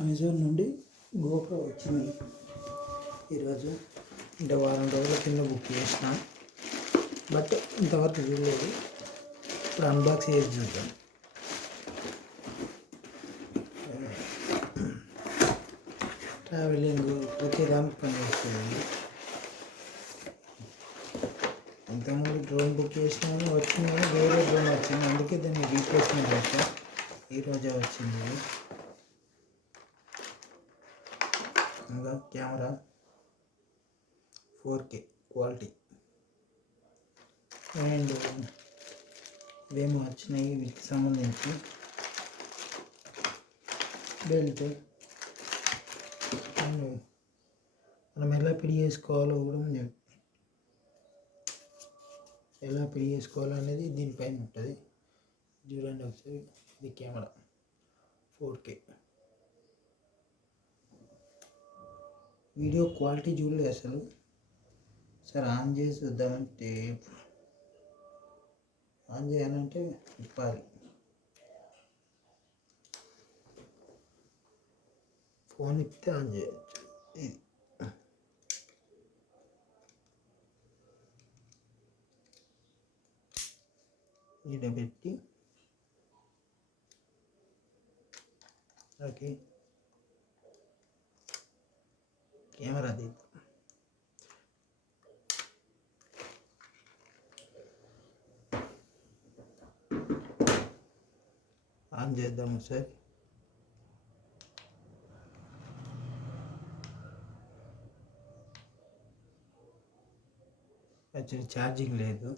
Amazon నుండి GoPro వచ్చింది ఈరోజు. అంటే వారం రోజుల కింద బుక్ చేసిన, బట్ ఇంతవరకు చూడలేదు. ఇప్పుడు అన్బాక్స్ చేసి చూద్దాం. ట్రావెలింగ్ ప్రతి దానికి పనిచేస్తుంది. ఇంతకుముందు డ్రోన్ బుక్ చేసినా వచ్చింది, కానీ వేరే డ్రోన్ వచ్చింది, అందుకే దాన్ని రీప్లేస్మెంట్ చేసా. ఈరోజే వచ్చింది. ఇంకా కెమెరా 4K క్వాలిటీ అండ్ ఇవేమో వచ్చినాయి. వీటికి సంబంధించి బెల్ట్ అండ్ మనం ఎలా పిడి చేసుకోవాలో కూడా ఎలా పిడి చేసుకోవాలో అనేది దీనిపైన ఉంటుంది. చూడండి ఒకసారి. ఇది కెమెరా 4K. వీడియో క్వాలిటీ చూడలేదు అసలు. సరే ఆన్ చేసి చూద్దామంటే, ఆన్ చేయాలంటే ఇప్పాలి. ఫోన్ ఇప్పితే ఆన్ చేయొచ్చు. ఇది ఈడ పెట్టి ఓకే కెమెరా తీద్దాం. ఆన్ చేద్దాము సార్. యాక్చువల్లీ ఛార్జింగ్ లేదు.